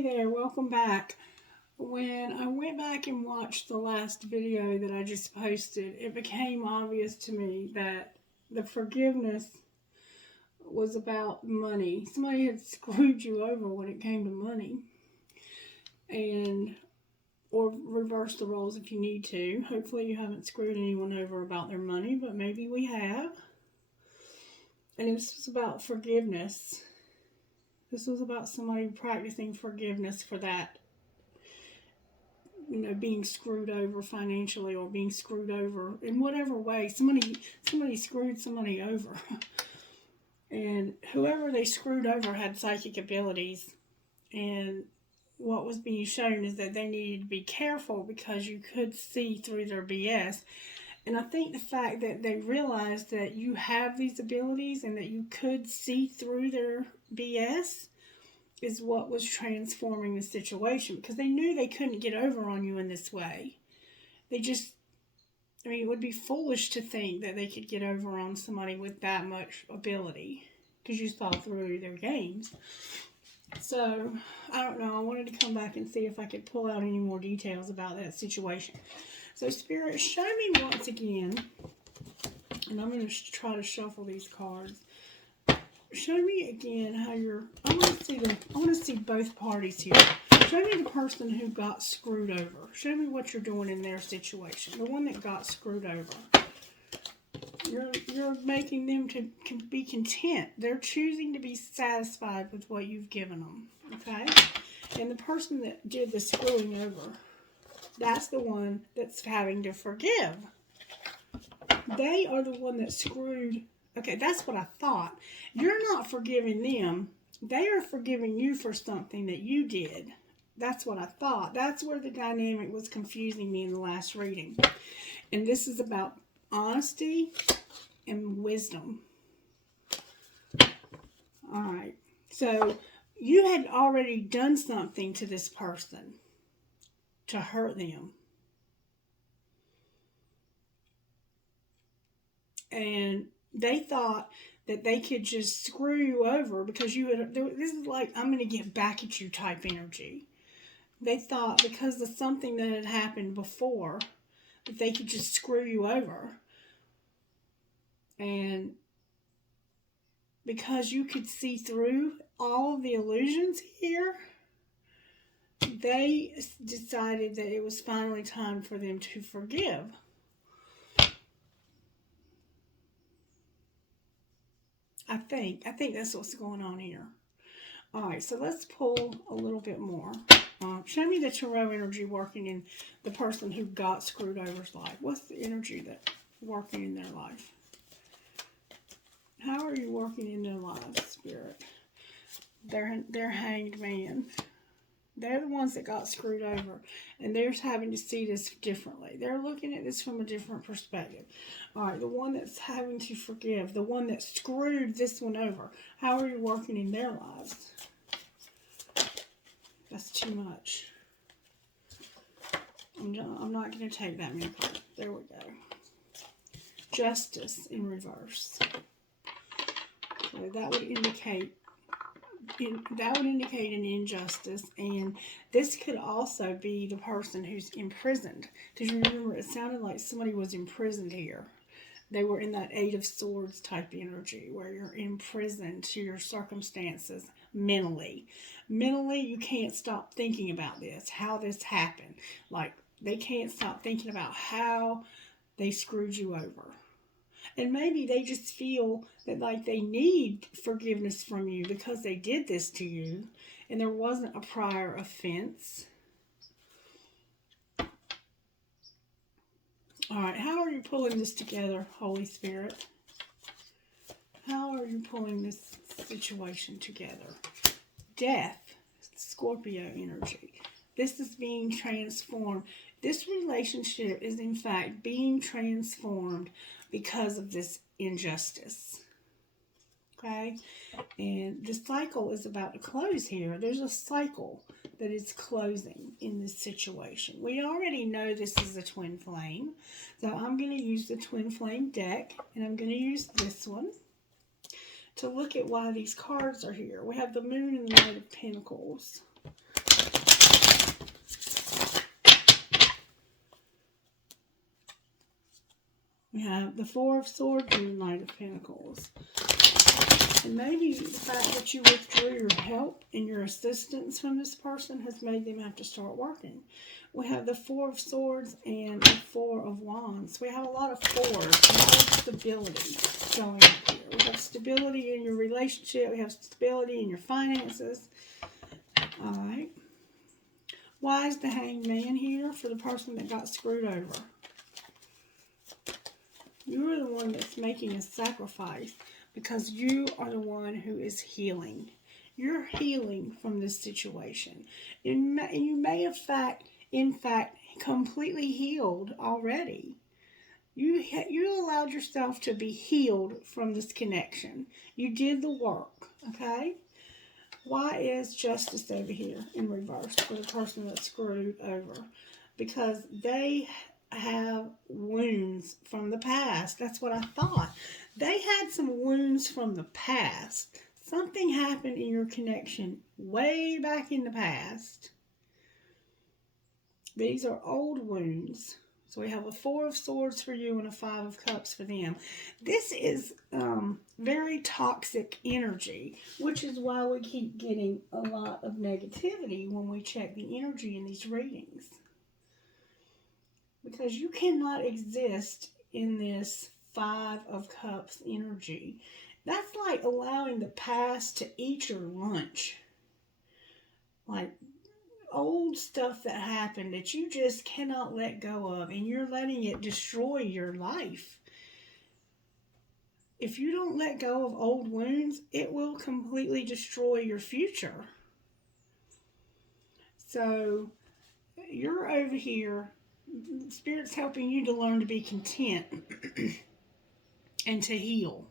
Hey there, welcome back. When I went back and watched the last video that I just posted, it became obvious to me that the forgiveness was about money. Somebody had screwed you over when it came to money. Or reverse the roles if you need to. Hopefully you haven't screwed anyone over about their money, but maybe we have. And this was about forgiveness. This was about somebody practicing forgiveness for that, being screwed over financially or being screwed over in whatever way. Somebody screwed somebody over. And whoever they screwed over had psychic abilities. And what was being shown is that they needed to be careful because you could see through their BS. And I think the fact that they realized that you have these abilities and that you could see through their BS is what was transforming the situation, because they knew they couldn't get over on you in this way. It would be foolish to think that they could get over on somebody with that much ability because you saw through their games. So, I don't know. I wanted to come back and see if I could pull out any more details about that situation. So, Spirit, show me once again, and I'm going to try to shuffle these cards. Show me again how I want to see both parties here. Show me the person who got screwed over. Show me what you're doing in their situation. The one that got screwed over. You're making them to be content. They're choosing to be satisfied with what you've given them. Okay? And the person that did the screwing over, that's the one that's having to forgive. They are the one that screwed. Okay, that's what I thought. You're not forgiving them. They are forgiving you for something that you did. That's what I thought. That's where the dynamic was confusing me in the last reading. And this is about honesty and wisdom. All right. So you had already done something to this person to hurt them. And they thought that they could just screw you over because this is like, I'm going to get back at you type energy. They thought because of something that had happened before that they could just screw you over. And because you could see through all of the illusions here, they decided that it was finally time for them to forgive. I think that's what's going on here. All right, so let's pull a little bit more. Show me the tarot energy working in the person who got screwed over's life. What's the energy that's working in their life? How are you working in their lives, Spirit? They're hanged man. They're the ones that got screwed over, and they're having to see this differently. They're looking at this from a different perspective. All right, the one that's having to forgive, the one that screwed this one over, how are you working in their lives? That's too much. I'm not going to take that many cards. There we go. Justice in reverse. So that would indicate an injustice, and this could also be the person who's imprisoned. Because remember, it sounded like somebody was imprisoned here. They were in that Eight of Swords type energy where you're imprisoned to your circumstances mentally. Mentally, you can't stop thinking about this, how this happened. Like, they can't stop thinking about how they screwed you over. And maybe they just feel that like they need forgiveness from you because they did this to you and there wasn't a prior offense. All right, how are you pulling this together, Holy Spirit? How are you pulling this situation together? Death, Scorpio energy. This is being transformed. This relationship is in fact being transformed because of this injustice. Okay? And the cycle is about to close here. There's a cycle that is closing in this situation. We already know this is a twin flame. So I'm going to use the twin flame deck, and I'm going to use this one to look at why these cards are here. We have the Moon and the Knight of Pentacles. We have the Four of Swords and the Knight of Pentacles. And maybe the fact that you withdrew your help and your assistance from this person has made them have to start working. We have the Four of Swords and the Four of Wands. We have a lot of fours, a lot of stability showing up here. We have stability in your relationship. We have stability in your finances. All right. Why is the Hanged Man here? For the person that got screwed over. You're the one that's making a sacrifice because you are the one who is healing. You're healing from this situation. You may in fact, completely healed already. You allowed yourself to be healed from this connection. You did the work, okay? Why is Justice over here in reverse for the person that's screwed over? Because they have wounds from the past. That's what I thought. They had some wounds from the past. Something happened in your connection way back in the past. These are old wounds. So we have a Four of Swords for you and a Five of Cups for them. This is very toxic energy, which is why we keep getting a lot of negativity when we check the energy in these readings. Because you cannot exist in this Five of Cups energy. That's like allowing the past to eat your lunch. Like old stuff that happened that you just cannot let go of, and you're letting it destroy your life. If you don't let go of old wounds, it will completely destroy your future. So you're over here, Spirit's helping you to learn to be content and to heal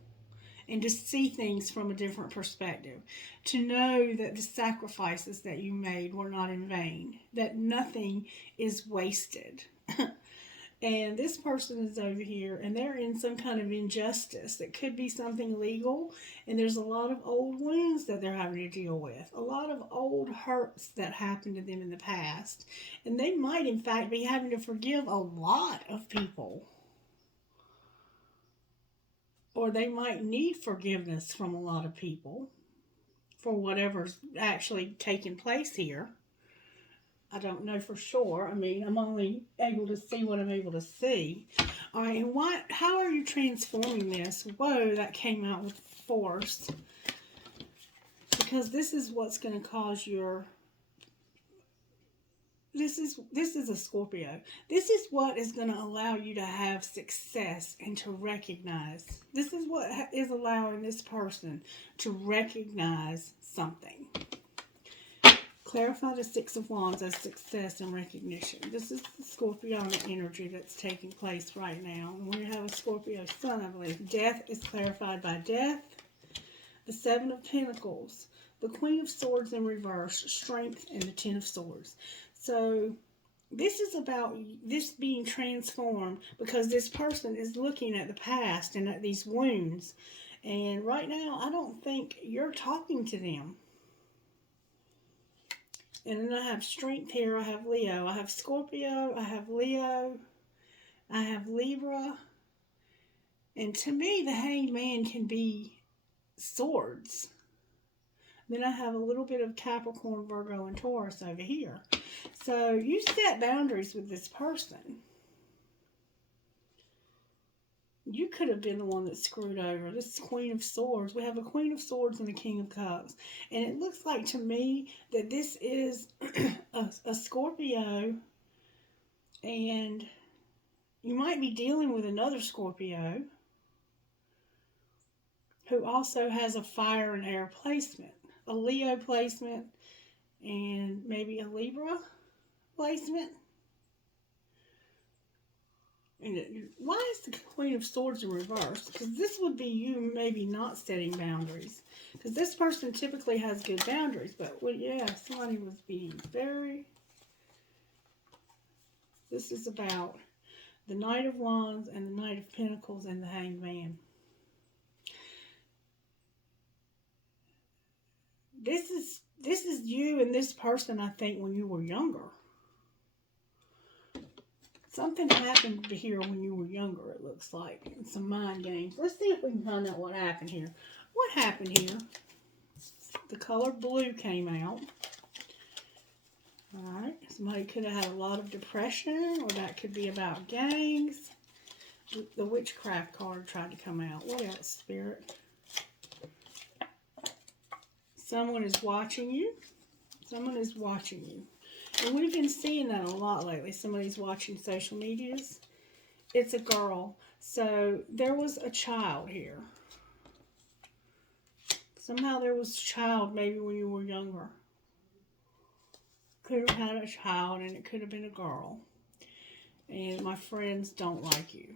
and to see things from a different perspective, to know that the sacrifices that you made were not in vain, that nothing is wasted. And this person is over here and they're in some kind of injustice. It could be something legal, and there's a lot of old wounds that they're having to deal with, a lot of old hurts that happened to them in the past, and they might in fact be having to forgive a lot of people. Or they might need forgiveness from a lot of people for whatever's actually taking place here. I don't know for sure. I mean, I'm only able to see what I'm able to see. All right, and how are you transforming this? Whoa, that came out with force. Because this is what's going to cause your... This is a Scorpio. This is what is going to allow you to have success and to recognize. This is what is allowing this person to recognize something. Clarify the Six of Wands as success and recognition. This is the Scorpionic energy that's taking place right now. And we have a Scorpio sun, I believe. Death is clarified by death. The Seven of Pentacles. The Queen of Swords in reverse. Strength and the Ten of Swords. So this is about this being transformed because this person is looking at the past and at these wounds. And right now, I don't think you're talking to them. And then I have strength here. I have Leo. I have Scorpio. I have Leo. I have Libra. And to me, the Hanged Man can be swords. Then I have a little bit of Capricorn, Virgo, and Taurus over here. So you set boundaries with this person. You could have been the one that screwed over. This is Queen of Swords. We have a Queen of Swords and a King of Cups. And it looks like to me that this is a Scorpio. And you might be dealing with another Scorpio who also has a fire and air placement. A Leo placement and maybe a Libra placement. And why is the Queen of Swords in reverse? Because this would be you maybe not setting boundaries. Because this person typically has good boundaries. But, well, yeah, somebody was being very... This is about the Knight of Wands and the Knight of Pentacles and the Hanged Man. This is you and this person, I think, when you were younger. Something happened here when you were younger, it looks like. Some mind games. Let's see if we can find out what happened here. What happened here? The color blue came out. Alright. Somebody could have had a lot of depression, or that could be about gangs. The witchcraft card tried to come out. What else, Spirit? Someone is watching you. Someone is watching you. And we've been seeing that a lot lately. Somebody's watching social medias. It's a girl. So there was a child here. Somehow there was a child maybe when you were younger. Could have had a child and it could have been a girl. And my friends don't like you.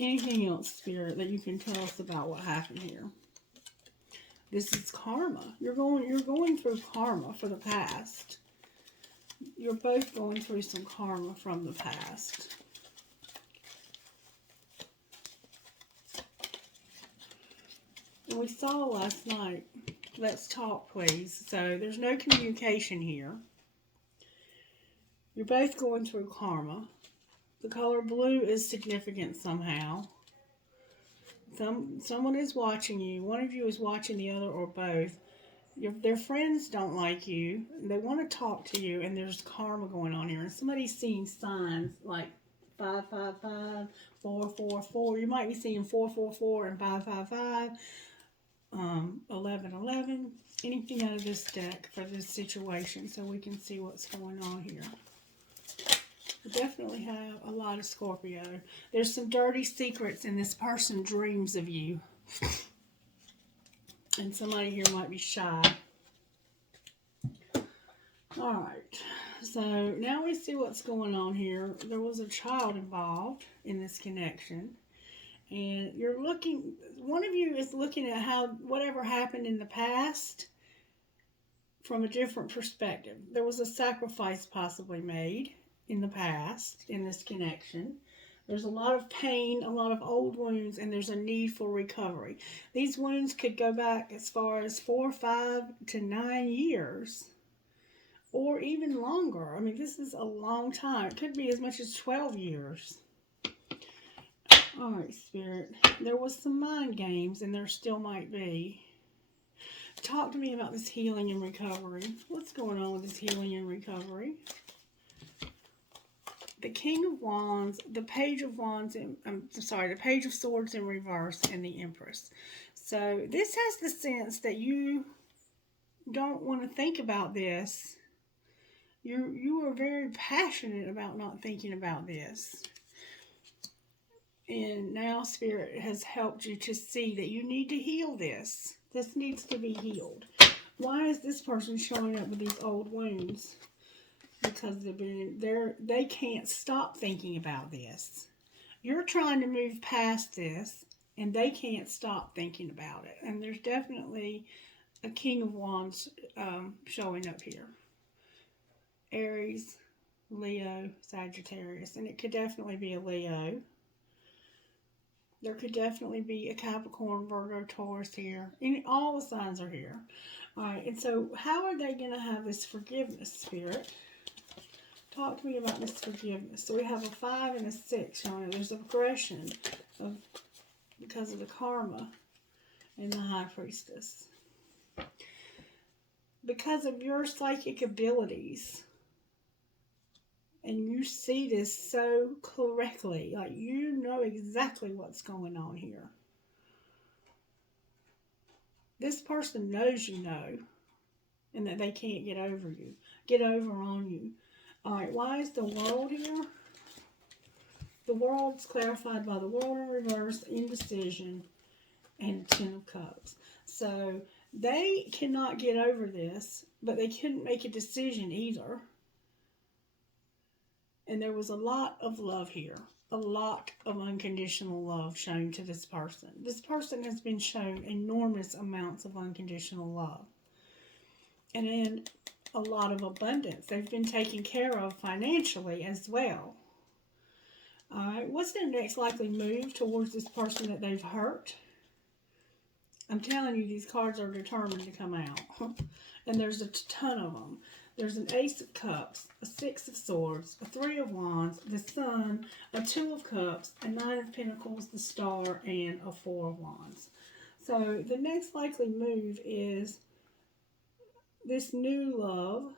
Anything else, Spirit, that you can tell us about what happened here? This is karma. You're going through karma for the past. You're both going through some karma from the past. And we saw last night. Let's talk, please. So there's no communication here. You're both going through karma. The color blue is significant somehow. Someone is watching you. One of you is watching the other, or both. Their friends don't like you. They want to talk to you, and there's karma going on here. And somebody's seeing signs like 555, 444. You might be seeing 444 and 555, 1111. Anything out of this deck for this situation, so we can see what's going on here. We definitely have a lot of Scorpio. There's some dirty secrets, and this person dreams of you. And somebody here might be shy. Alright. So now we see what's going on here. There was a child involved in this connection. And you're looking, one of you is looking at how whatever happened in the past from a different perspective. There was a sacrifice possibly made in the past in this connection. There's a lot of pain, a lot of old wounds, and there's a need for recovery. These wounds could go back as far as 4, 5 to 9 years, or even longer. I mean, this is a long time. It could be as much as 12 years. All right, Spirit. There was some mind games, and there still might be. Talk to me about this healing and recovery. What's going on with this healing and recovery? The King of Wands, the Page of Wands, the Page of Swords in reverse, and the Empress. So this has the sense that you don't want to think about this. You are very passionate about not thinking about this. And now Spirit has helped you to see that you need to heal this. This needs to be healed. Why is this person showing up with these old wounds? Because they can't stop thinking about this. You're trying to move past this, and they can't stop thinking about it. And there's definitely a King of Wands showing up here. Aries, Leo, Sagittarius. And it could definitely be a Leo. There could definitely be a Capricorn, Virgo, Taurus here. And all the signs are here. All right, and so how are they going to have this forgiveness, Spirit? Talk to me about this forgiveness. So we have a 5 and a 6 showing it. There's aggression because of the karma in the High Priestess. Because of your psychic abilities. And you see this so correctly. Like you know exactly what's going on here. This person knows you know. And that they can't get over you. Get over on you. Alright, why is the World here? The World's clarified by the World in reverse, indecision, and 10 of Cups. So, they cannot get over this, but they couldn't make a decision either. And there was a lot of love here. A lot of unconditional love shown to this person. This person has been shown enormous amounts of unconditional love. And then a lot of abundance. They've been taken care of financially as well. Alright, what's their next likely move towards this person that they've hurt? I'm telling you, these cards are determined to come out. And there's a ton of them. There's an Ace of Cups, a Six of Swords, a Three of Wands, the Sun, a Two of Cups, a Nine of Pentacles, the Star, and a Four of Wands. So the next likely move is this new love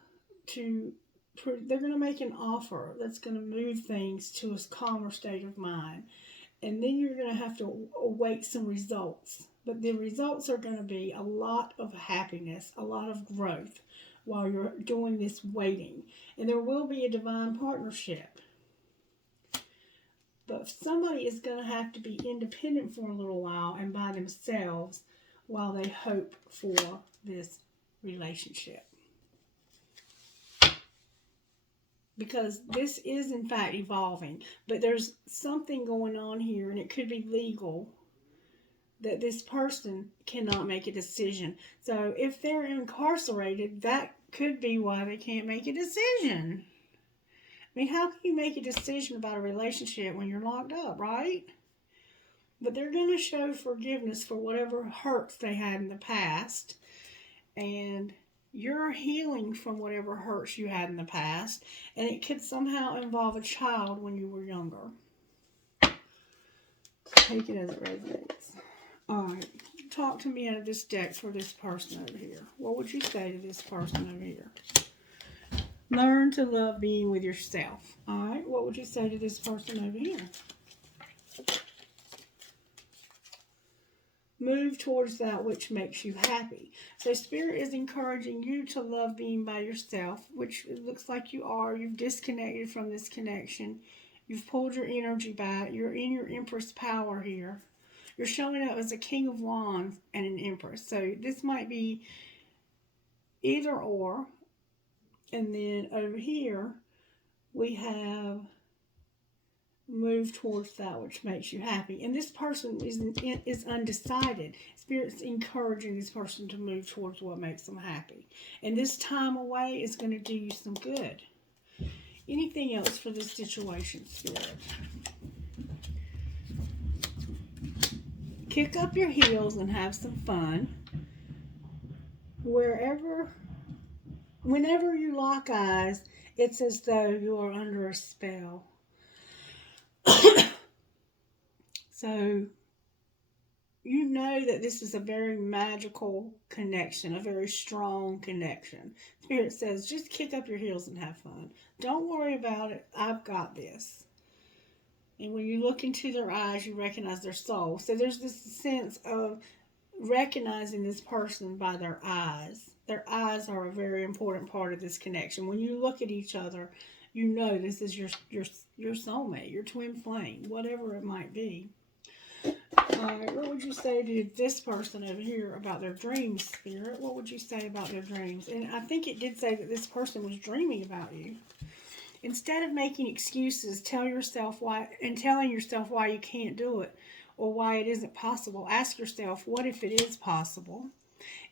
they're going to make an offer that's going to move things to a calmer state of mind. And then you're going to have to await some results. But the results are going to be a lot of happiness, a lot of growth while you're doing this waiting. And there will be a divine partnership. But somebody is going to have to be independent for a little while and by themselves while they hope for this relationship. Because this is in fact evolving. But there's something going on here, and it could be legal, that this person cannot make a decision. So if they're incarcerated, that could be why they can't make a decision. I mean, how can you make a decision about a relationship when you're locked up, right? But they're going to show forgiveness for whatever hurts they had in the past. And you're healing from whatever hurts you had in the past. And it could somehow involve a child when you were younger. Take it as it resonates. Alright, talk to me out of this deck for this person over here. What would you say to this person over here? Learn to love being with yourself. Alright, what would you say to this person over here? Move towards that which makes you happy. So Spirit is encouraging you to love being by yourself, which it looks like you are. You've disconnected from this connection. You've pulled your energy back. You're in your Empress power here. You're showing up as a King of Wands and an Empress. So this might be either or. And then over here, we have move towards that which makes you happy. And this person is undecided. Spirit's encouraging this person to move towards what makes them happy. And this time away is going to do you some good. Anything else for this situation, Spirit? Kick up your heels and have some fun. Whenever you lock eyes, it's as though you are under a spell. So, you know that this is a very magical connection, a very strong connection. Spirit says, just kick up your heels and have fun. Don't worry about it. I've got this. And when you look into their eyes, you recognize their soul. So there's this sense of recognizing this person by their eyes. Their eyes are a very important part of this connection. When you look at each other, you know this is your soulmate, your twin flame, whatever it might be. What would you say to this person over here about their dreams, Spirit? What would you say about their dreams? And I think it did say that this person was dreaming about you. Instead of making excuses, telling yourself why you can't do it or why it isn't possible, ask yourself, what if it is possible?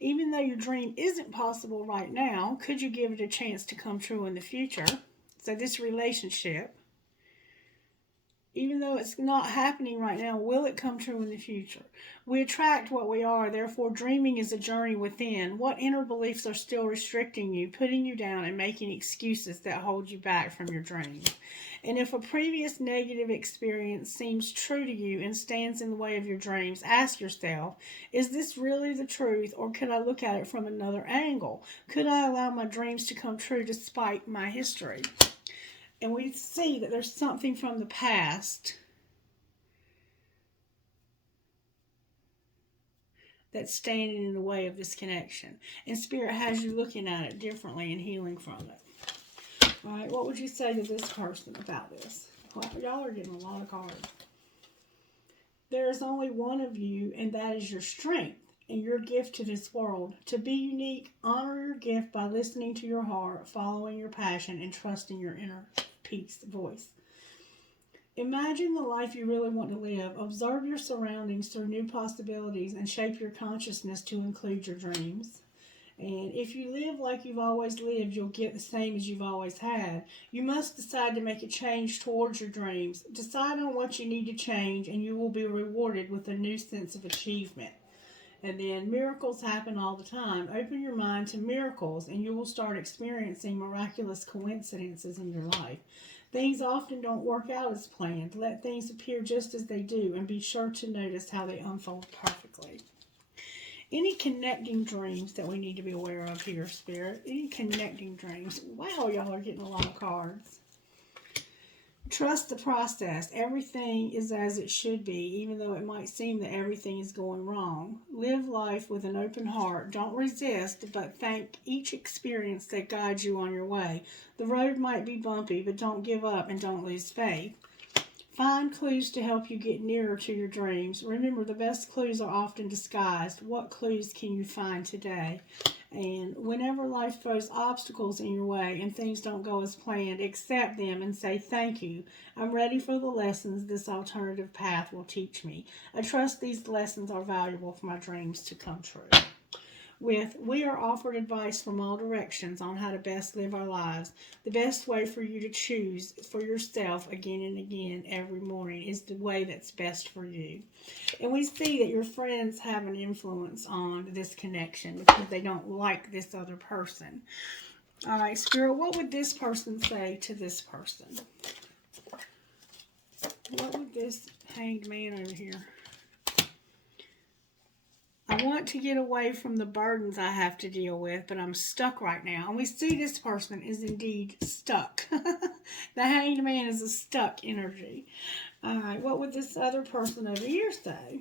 Even though your dream isn't possible right now, could you give it a chance to come true in the future? So this relationship, even though it's not happening right now, will it come true in the future? We attract what we are, therefore dreaming is a journey within. What inner beliefs are still restricting you, putting you down, and making excuses that hold you back from your dreams? And if a previous negative experience seems true to you and stands in the way of your dreams, ask yourself, is this really the truth, or could I look at it from another angle? Could I allow my dreams to come true despite my history? And we see that there's something from the past that's standing in the way of this connection. And Spirit has you looking at it differently and healing from it. All right, what would you say to this person about this? Well, y'all are getting a lot of cards. There is only one of you, and that is your strength and your gift to this world. To be unique, honor your gift by listening to your heart, following your passion, and trusting your inner peace voice. Imagine the life you really want to live. Observe your surroundings through new possibilities and shape your consciousness to include your dreams. And if you live like you've always lived, you'll get the same as you've always had. You must decide to make a change towards your dreams. Decide on what you need to change, and you will be rewarded with a new sense of achievement. And then miracles happen all the time. Open your mind to miracles and you will start experiencing miraculous coincidences in your life. Things often don't work out as planned. Let things appear just as they do and be sure to notice how they unfold perfectly. Any connecting dreams that we need to be aware of here, Spirit? Any connecting dreams? Wow, y'all are getting a lot of cards. Trust the process. Everything is as it should be, even though it might seem that everything is going wrong. Live life with an open heart. Don't resist, but thank each experience that guides you on your way. The road might be bumpy, but don't give up and don't lose faith. Find clues to help you get nearer to your dreams. Remember, the best clues are often disguised. What clues can you find today? And whenever life throws obstacles in your way and things don't go as planned, accept them and say, thank you. I'm ready for the lessons this alternative path will teach me. I trust these lessons are valuable for my dreams to come true. We are offered advice from all directions on how to best live our lives. The best way for you to choose for yourself again and again every morning is the way that's best for you. And we see that your friends have an influence on this connection because they don't like this other person. All right, Spirit, what would this person say to this person? What would this hanged man over here? I want to get away from the burdens I have to deal with, but I'm stuck right now. And we see this person is indeed stuck. The hanged man is a stuck energy. All right, what would this other person over here say?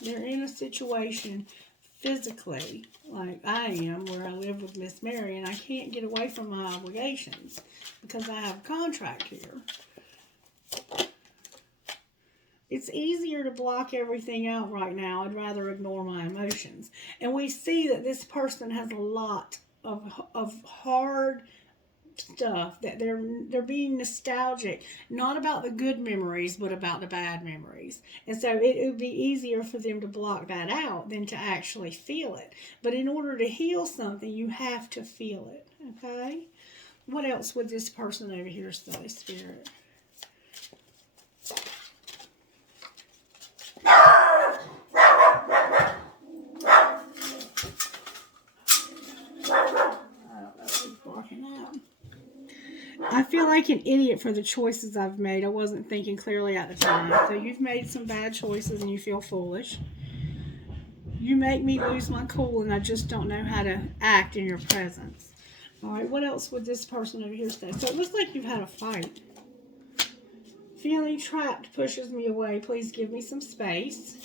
They're in a situation physically, like I am, where I live with Miss Mary, and I can't get away from my obligations because I have a contract here. It's easier to block everything out right now. I'd rather ignore my emotions. And we see that this person has a lot of hard stuff, that they're being nostalgic, not about the good memories, but about the bad memories. And so it would be easier for them to block that out than to actually feel it. But in order to heal something, you have to feel it, okay? What else would this person over here say, Spirit? I feel like an idiot for the choices I've made. I wasn't thinking clearly at the time. So you've made some bad choices and you feel foolish. You make me lose my cool and I just don't know how to act in your presence. All right, what else would this person over here say? So it looks like you've had a fight. Feeling trapped pushes me away. Please give me some space.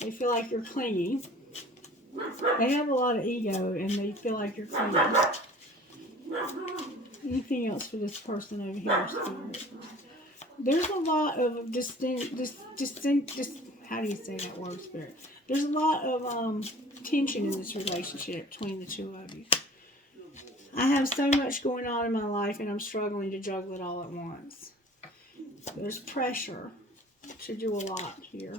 They feel like you're clingy. They have a lot of ego and they feel like you're clingy. Anything else for this person over here, Spirit? There's a lot of how do you say that word, Spirit? There's a lot of tension in this relationship between the two of you. I have so much going on in my life and I'm struggling to juggle it all at once. There's pressure to do a lot here.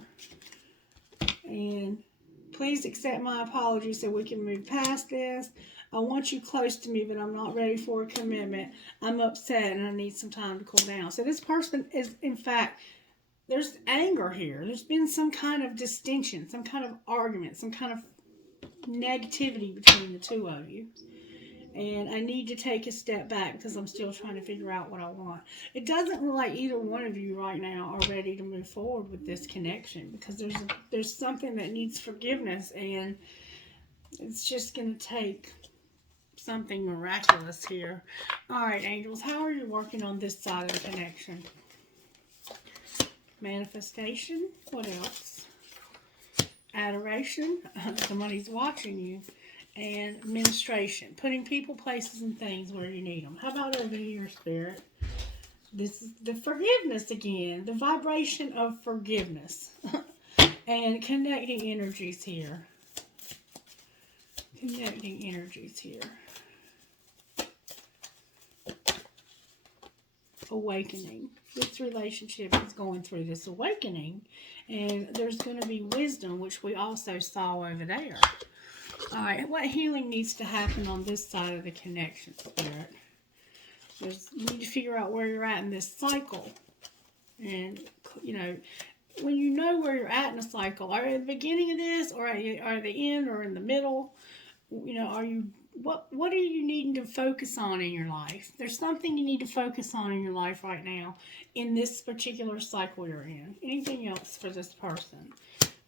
And please accept my apology so we can move past this. I want you close to me, but I'm not ready for a commitment. I'm upset and I need some time to cool down. So this person is, in fact, there's anger here. There's been some kind of distinction, some kind of argument, some kind of negativity between the two of you. And I need to take a step back because I'm still trying to figure out what I want. It doesn't look like either one of you right now are ready to move forward with this connection because there's something that needs forgiveness and it's just going to take something miraculous here. All right, angels, how are you working on this side of the connection? Manifestation. What else? Adoration. Somebody's watching you. And administration. Putting people, places, and things where you need them. How about over here, Spirit? This is the forgiveness again. The vibration of forgiveness. And connecting energies here. Connecting energies here. Awakening. This relationship is going through this awakening. And there's going to be wisdom, which we also saw over there. All right, what healing needs to happen on this side of the connection, Spirit? You need to figure out where you're at in this cycle. And, you know, when you know where you're at in a cycle, are you at the beginning of this, or are you at the end, or in the middle? You know, are you, what are you needing to focus on in your life? There's something you need to focus on in your life right now in this particular cycle you're in. Anything else for this person?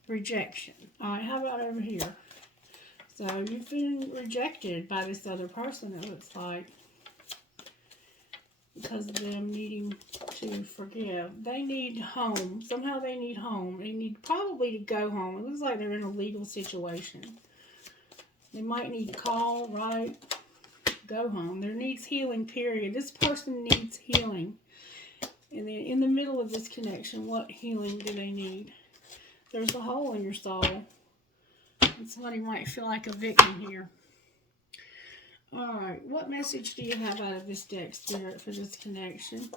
Rejection. All right, how about over here? So you've been rejected by this other person, it looks like, because of them needing to forgive. They need home. Somehow they need home. They need probably to go home. It looks like they're in a legal situation. They might need to call, write, go home. There needs healing, period. This person needs healing. And then in the middle of this connection, what healing do they need? There's a hole in your soul. And somebody might feel like a victim here. Alright, what message do you have out of this deck, Spirit, for this connection?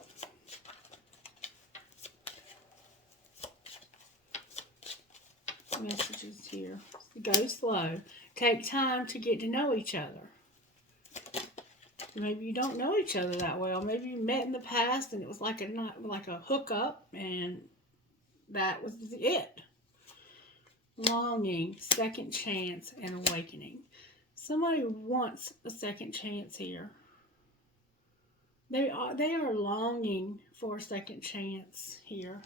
Messages here. Go slow. Take time to get to know each other. Maybe you don't know each other that well. Maybe you met in the past and it was like a hookup, and that was it. Longing, second chance, and awakening. Somebody wants a second chance here. They are longing for a second chance here.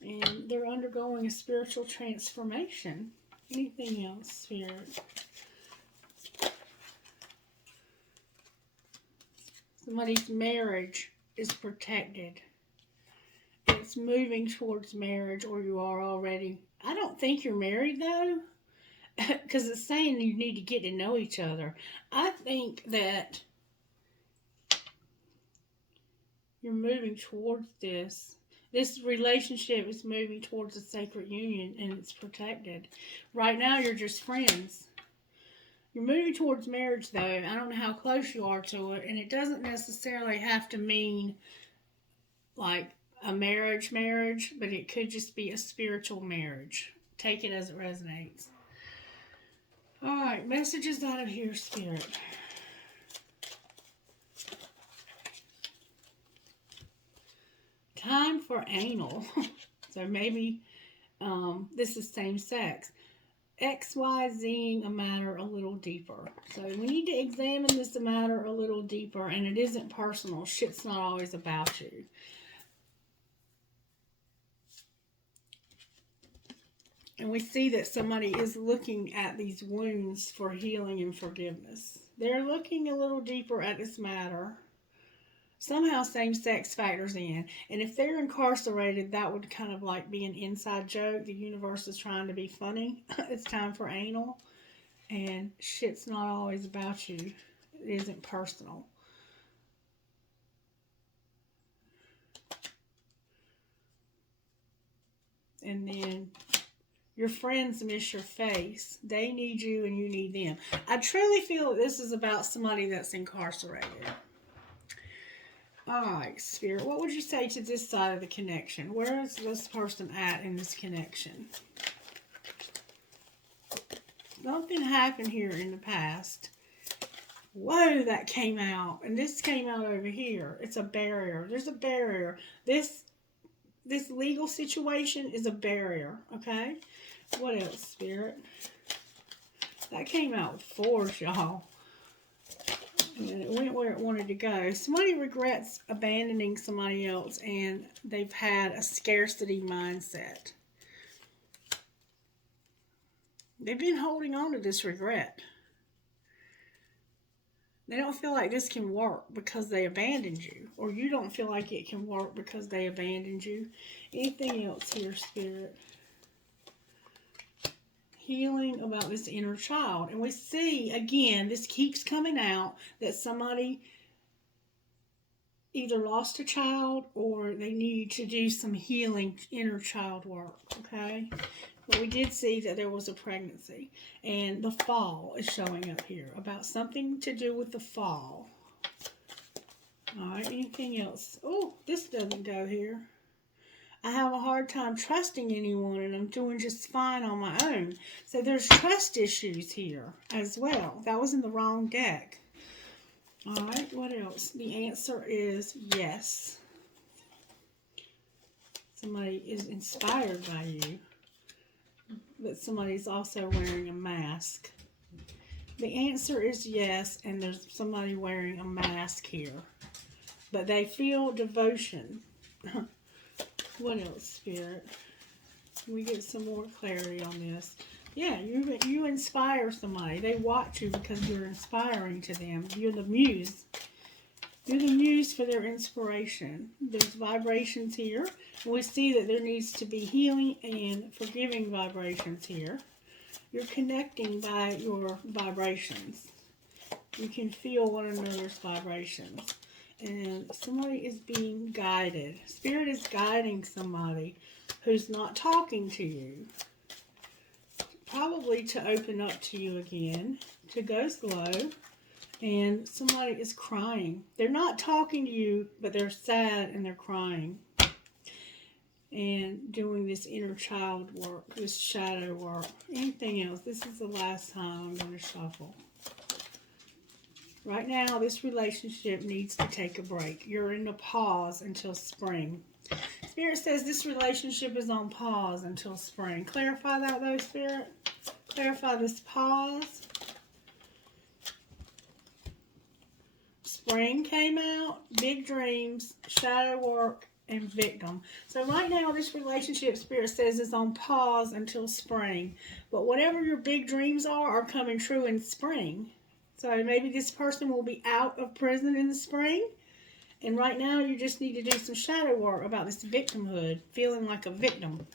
And they're undergoing a spiritual transformation. Anything else, Spirit? Somebody's marriage is protected. It's moving towards marriage, or you are already. I don't think you're married, though. Because it's saying you need to get to know each other. I think that you're moving towards this. This relationship is moving towards a sacred union, and it's protected. Right now, you're just friends. You're moving towards marriage, though. I don't know how close you are to it, and it doesn't necessarily have to mean like a marriage, but it could just be a spiritual marriage. Take it as it resonates. Alright, messages out of here, Spirit. Time for anal. So maybe this is same sex. XYZing a matter a little deeper. So we need to examine this matter a little deeper, and it isn't personal. Shit's not always about you. And we see that somebody is looking at these wounds for healing and forgiveness. They're looking a little deeper at this matter. Somehow same-sex factors in. And if they're incarcerated, that would kind of like be an inside joke. The universe is trying to be funny. It's time for anal. And shit's not always about you. It isn't personal. And then your friends miss your face. They need you and you need them. I truly feel that this is about somebody that's incarcerated. Alright, Spirit, what would you say to this side of the connection? Where is this person at in this connection? Something happened here in the past. Whoa, that came out. And this came out over here. It's a barrier. There's a barrier. This legal situation is a barrier, okay? What else, Spirit? That came out with force, y'all. And it went where it wanted to go. Somebody regrets abandoning somebody else, and they've had a scarcity mindset. They've been holding on to this regret. They don't feel like this can work because they abandoned you. Or you don't feel like it can work because they abandoned you. Anything else here, Spirit? Healing about this inner child. And we see, again, this keeps coming out, that somebody either lost a child or they need to do some healing inner child work, okay? But we did see that there was a pregnancy. And the fall is showing up here, about something to do with the fall. Alright, anything else? Oh, this doesn't go here. I have a hard time trusting anyone, and I'm doing just fine on my own. So there's trust issues here as well. That was in the wrong deck. Alright, what else? The answer is yes. somebody is inspired by you, but somebody's also wearing a mask. The answer is yes, and there's somebody wearing a mask here. But they feel devotion. What else, Spirit? Can we get some more clarity on this? Yeah, you inspire somebody. They watch you because you're inspiring to them. You're the muse. You're the muse for their inspiration. There's vibrations here. And we see that there needs to be healing and forgiving vibrations here. You're connecting by your vibrations. You can feel one another's vibrations. And somebody is being guided. Spirit is guiding somebody who's not talking to you. Probably to open up to you again, to go slow. And somebody is crying. They're not talking to you, but they're sad and they're crying. And doing this inner child work, this shadow work. Anything else? This is the last time I'm going to shuffle. Right now, this relationship needs to take a break. You're in a pause until spring. Spirit says this relationship is on pause until spring. Clarify that though, Spirit. Clarify this pause. Spring came out, big dreams, shadow work, and victim. So right now, this relationship, Spirit says, is on pause until spring. But whatever your big dreams are coming true in spring. So maybe this person will be out of prison in the spring. And right now, you just need to do some shadow work about this victimhood, feeling like a victim.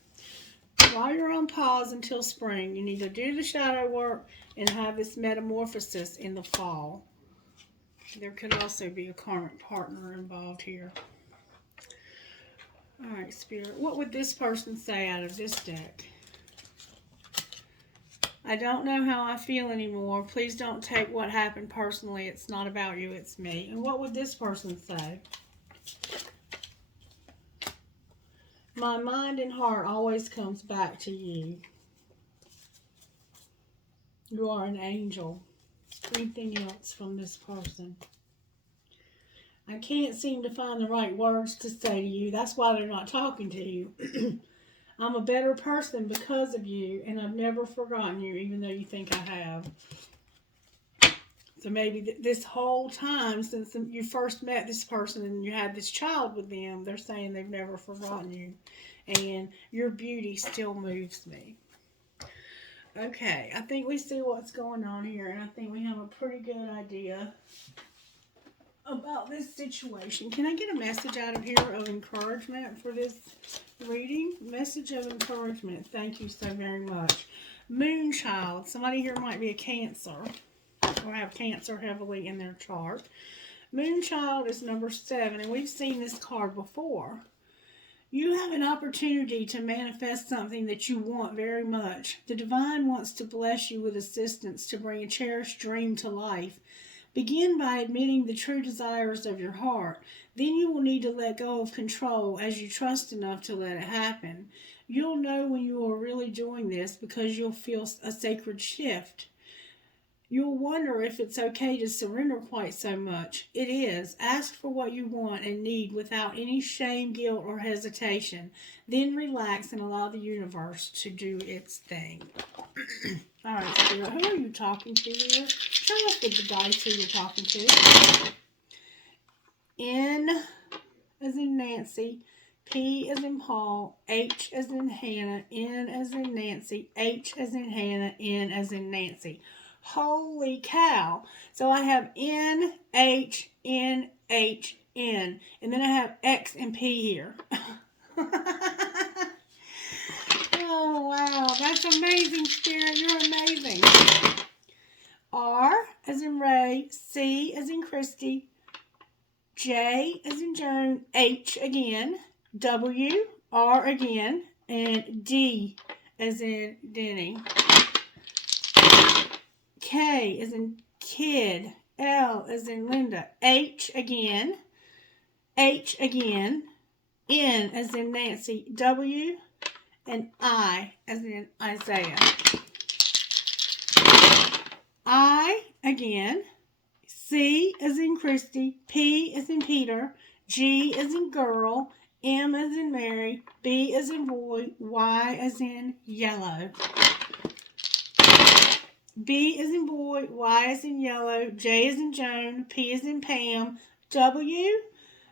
While you're on pause until spring, you need to do the shadow work and have this metamorphosis in the fall. There could also be a karmic partner involved here. All right, Spirit. What would this person say out of this deck? I don't know how I feel anymore. Please don't take what happened personally. It's not about you, it's me. And what would this person say? My mind and heart always comes back to you. You are an angel. Anything else from this person? I can't seem to find the right words to say to you. That's why they're not talking to you. I'm a better person because of you, and I've never forgotten you, even though you think I have. So maybe this whole time since you first met this person and you had this child with them, they're saying they've never forgotten you. And your beauty still moves me. Okay, I think we see what's going on here, and I think we have a pretty good idea about this situation. Can I get a message out of here of encouragement for this reading? Message of encouragement. Thank you so very much. Moonchild. Somebody here might be a Cancer or have Cancer heavily in their chart. Moonchild is number 7, and we've seen this card before. You have an opportunity to manifest something that you want very much. The divine wants to bless you with assistance to bring a cherished dream to life. Begin by admitting the true desires of your heart. Then you will need to let go of control as you trust enough to let it happen. You'll know when you are really doing this because you'll feel a sacred shift. You'll wonder if it's okay to surrender quite so much. It is. Ask for what you want and need without any shame, guilt, or hesitation. Then relax and allow the universe to do its thing. All right, Spirit, who are you talking to here? Tell us with the dice who you're talking to. N as in Nancy, P as in Paul, H as in Hannah, N as in Nancy, H as in Hannah, N as in Nancy. Holy cow. So I have N, H, N, H, N. And then I have X and P here. Oh, wow. That's amazing, Spirit. You're amazing. R as in Ray, C as in Christie, J as in Joan, H again, W, R again, and D as in Denny. K as in kid, L as in Linda, H again, N as in Nancy, W, and I as in Isaiah. I again, C as in Christy, P as in Peter, G as in girl, M as in Mary, B as in boy, Y as in yellow. B as in boy, Y as in yellow, J as in Joan, P as in Pam, W,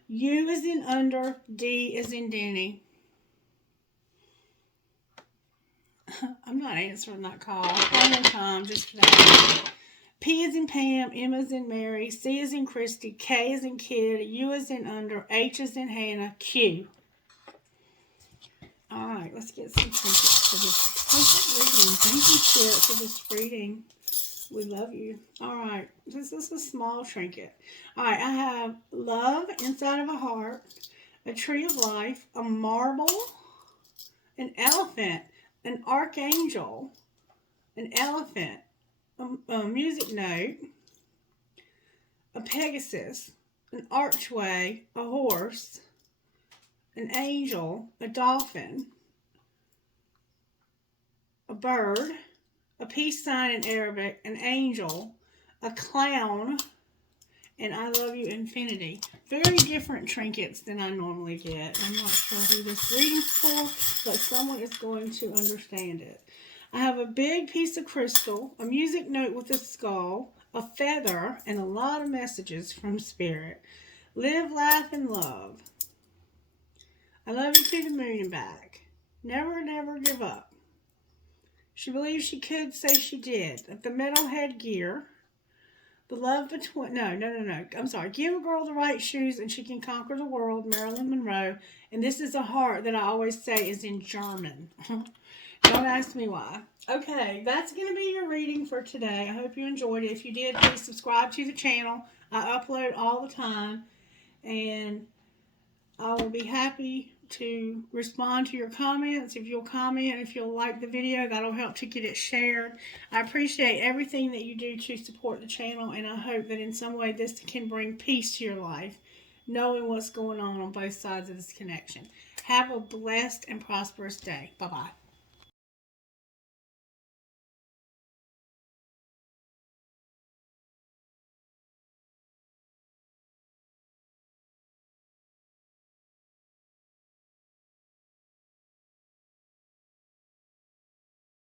U as in under, D as in Denny. I'm not answering that call. One more time, just for that. P as in Pam, M as in Mary, C as in Christie, K as in kid, U as in under, H as in Hannah, Q. Alright, let's get some trinkets for this exquisite reading. Thank you, Spirit, for this reading. We love you. Alright, this is a small trinket. Alright, I have love inside of a heart, a tree of life, a marble, an elephant, an archangel, an elephant, a music note, a Pegasus, an archway, a horse, an angel, a dolphin, a bird, a peace sign in Arabic, an angel, a clown, and I love you infinity. Very different trinkets than I normally get. I'm not sure who this reading's for, but someone is going to understand it. I have a big piece of crystal, a music note with a skull, a feather, and a lot of messages from Spirit. Live, laugh, and love. I love you to the moon and back. Never, never give up. She believes she could, say she did. The metalhead gear. The love between... No. I'm sorry. Give a girl the right shoes and she can conquer the world. Marilyn Monroe. And this is a heart that I always say is in German. Don't ask me why. Okay, that's going to be your reading for today. I hope you enjoyed it. If you did, please subscribe to the channel. I upload all the time. And I will be happy to respond to your comments. If you'll comment, if you'll like the video, that'll help to get it shared. I appreciate everything that you do to support the channel, and I hope that in some way this can bring peace to your life, knowing what's going on both sides of this connection. Have a blessed and prosperous day. Bye-bye.